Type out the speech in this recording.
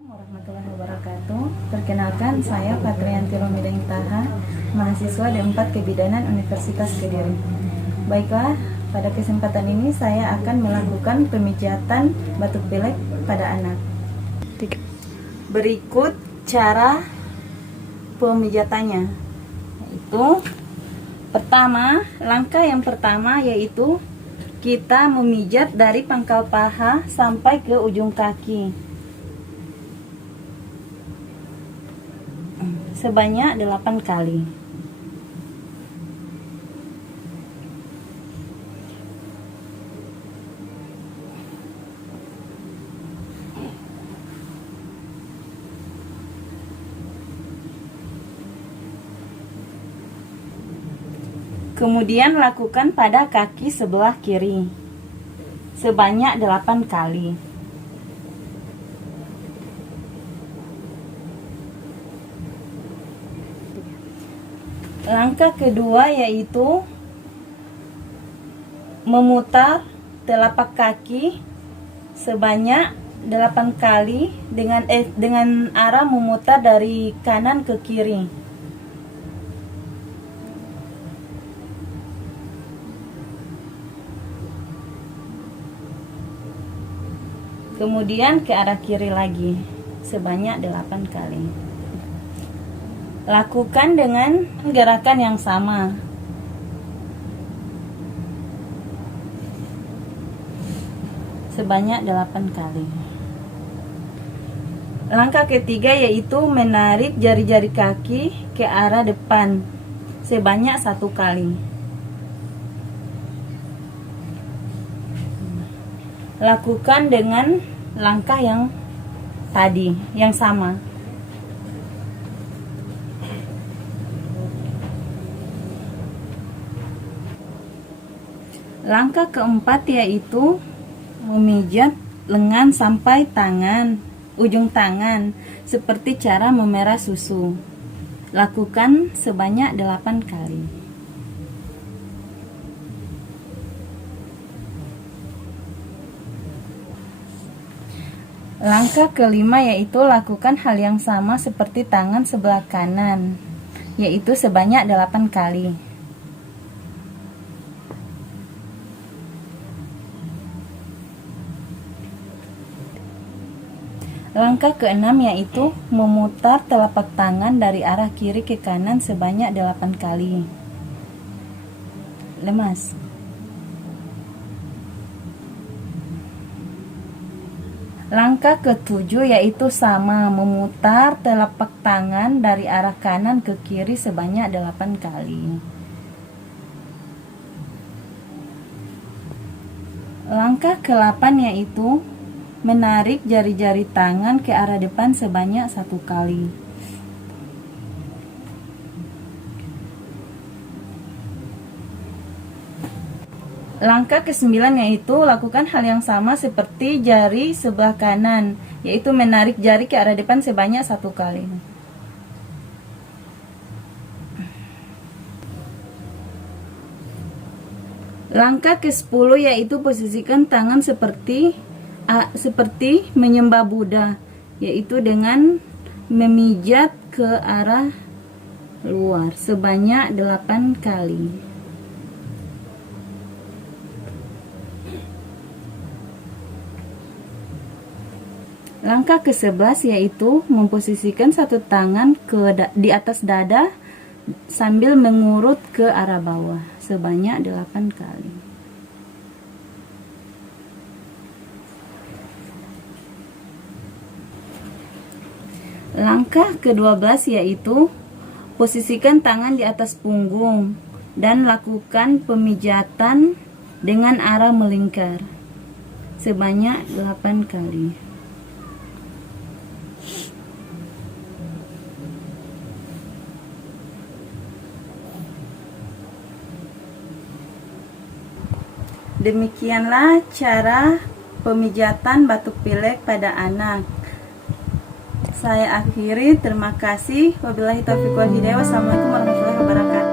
Warahmatullahi wabarakatuh. Perkenalkan, saya Patrianti Romida Intaha, mahasiswa D4 Kebidanan Universitas Kediri. Baiklah, pada kesempatan ini saya akan melakukan pemijatan batuk pilek pada anak. Berikut cara pemijatannya, yaitu langkah yang pertama yaitu kita memijat dari pangkal paha sampai ke ujung kaki sebanyak 8 kali. Kemudian lakukan pada kaki sebelah kiri sebanyak 8 kali. Langkah kedua yaitu memutar telapak kaki sebanyak 8 kali dengan arah memutar dari kanan ke kiri. Kemudian ke arah kiri lagi sebanyak 8 kali. Lakukan dengan gerakan yang sama. Sebanyak 8 kali. Langkah ketiga yaitu menarik jari-jari kaki ke arah depan sebanyak 1 kali. Lakukan dengan langkah yang tadi, yang sama. Langkah keempat yaitu memijat lengan sampai ujung tangan seperti cara memerah susu. Lakukan sebanyak 8 kali. Langkah kelima yaitu lakukan hal yang sama seperti tangan sebelah kanan, yaitu sebanyak 8 kali. Langkah keenam yaitu memutar telapak tangan dari arah kiri ke kanan sebanyak 8 kali. Lemas. Langkah ketujuh yaitu sama, memutar telapak tangan dari arah kanan ke kiri sebanyak 8 kali. Langkah ke-8 yaitu menarik jari-jari tangan ke arah depan sebanyak 1 kali. Langkah ke-9 yaitu lakukan hal yang sama seperti jari sebelah kanan, yaitu menarik jari ke arah depan sebanyak 1 kali. Langkah ke-10 yaitu posisikan tangan seperti menyembah Buddha, yaitu dengan memijat ke arah luar sebanyak 8 kali. Langkah ke-11 yaitu memposisikan satu tangan di atas dada sambil mengurut ke arah bawah sebanyak 8 kali. Langkah ke-12 yaitu posisikan tangan di atas punggung dan lakukan pemijatan dengan arah melingkar sebanyak 8 kali. Demikianlah cara pemijatan batuk pilek pada anak. Saya akhiri, terima kasih. Wabillahi taufiq wal hidayah. Wassalamualaikum warahmatullahi wabarakatuh.